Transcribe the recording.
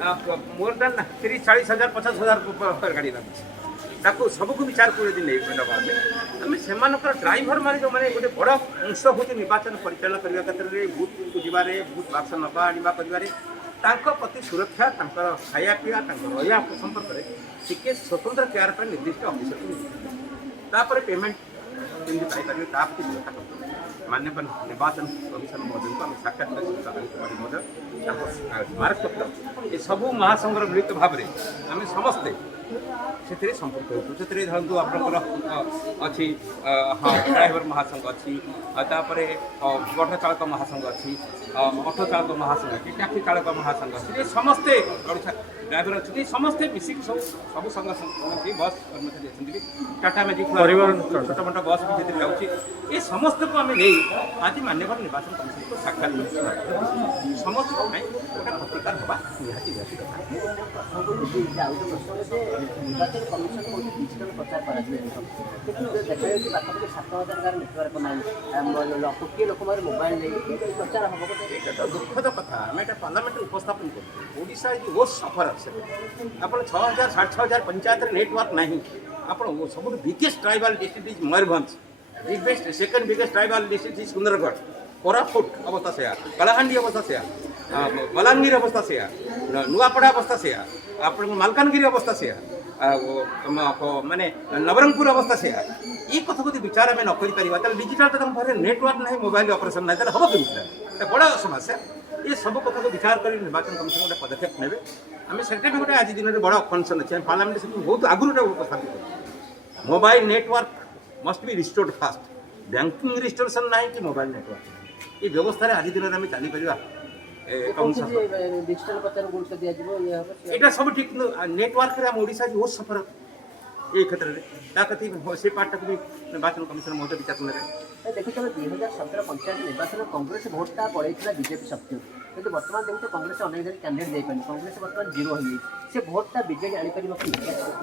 more than 30-40,000 50,000 गाड़ी लगुच ताको सबको विचार कर नहीं नवा आम से ड्राइवर मैंने जो मैंने गोटे बड़ अंश हूँ निर्वाचन परिचालन करने क्षेत्र में बूथ को जबार बूथ बाक्स नवा आने कर प्रति सुरक्षा खाया पीवा रहा संपर्क में टी स्वतंत्र केयर पर निर्दिष्ट अफिसर को पेमेंट केमती पाइपर ताकि व्यवस्था कर माननीय निर्वाचन कमिशन महोदय को आम साक्षात स्मारकपत्र ये सबू महासंघर मिलित भाव में आम समस्ते से संपर्क हो धरतु आपंकर अच्छी हाँ ड्राइवर महासंघ अच्छी गठ चालक महासंघ अच्छी ऑटो चालक महासंघ अच्छी टैक्सी चालक महासंघ अच्छी समस्ते ड्राइवर अच्छे समस्ते मिसिक सब सब संघ बस कर्मचारी अच्छे टाटा मैजिक छोट मोट बस भी जो जाऊँगी ये समस्त को आम नहीं आज मान्यवर निर्वाचन कमिशन को साक्षात समस्त गोटे प्रतिकार हवा निहाती निर्वाचन कमिशन को डिजिटल प्रचार कर देखा पाखापाखि 7,000 गार नेटवर्क ना कोटी लोक मोबाइल प्रचार हम तो दुखद कथा आम एटा पार्लियामेंट उपस्थापन करोशा इज वो सफर आप 6,000 6,500 पंचायत नेटवर्क ना आप सब biggest tribal district is Mayurbhanj biggest second biggest tribal district is Sundargarh Koraput अवस्था से कलाहांडी अवस्था से बलांगीर अवस्था से नुआपड़ा अवस्था से आप मालकानगिरी अवस्था से माने नवरंगपुर अवस्था से ये कथा को विचार आम न कर डिजिटल नेटवर्क ना मोबाइल ऑपरेशन ना हम कमी बड़ा समस्या ये सब कथा को विचार कर निर्वाचन कमिशन गोटे पदक्षेप ने आम से गोटे आज दिन में बड़ा फंक्शन अच्छे पार्लियामेंट से बहुत आगुरी उपस्थापित mobile network must be restored fast banking restoration ना कि मोबाइल नेटवर्क ये व्यवस्था आज दिन में आम चलीपर डिजिटल प्रचार गुरुत्व दिया ये सब ठीक नेटवर्क आम ओडिशा बहुत सफर ये क्षेत्र में से पार्टा को भी निर्वाचन कमिशन महोदय विचार में देखिए 2017 पंचायत निर्वाचन कांग्रेस भोटा पड़ेगा बीजेपी शक्ति किंतु बर्तमान देखते कांग्रेस अनेक जन कैंडिडेट जापारे कांग्रेस बर्तमान 0 हो से भोटा बीजेडी आनीपर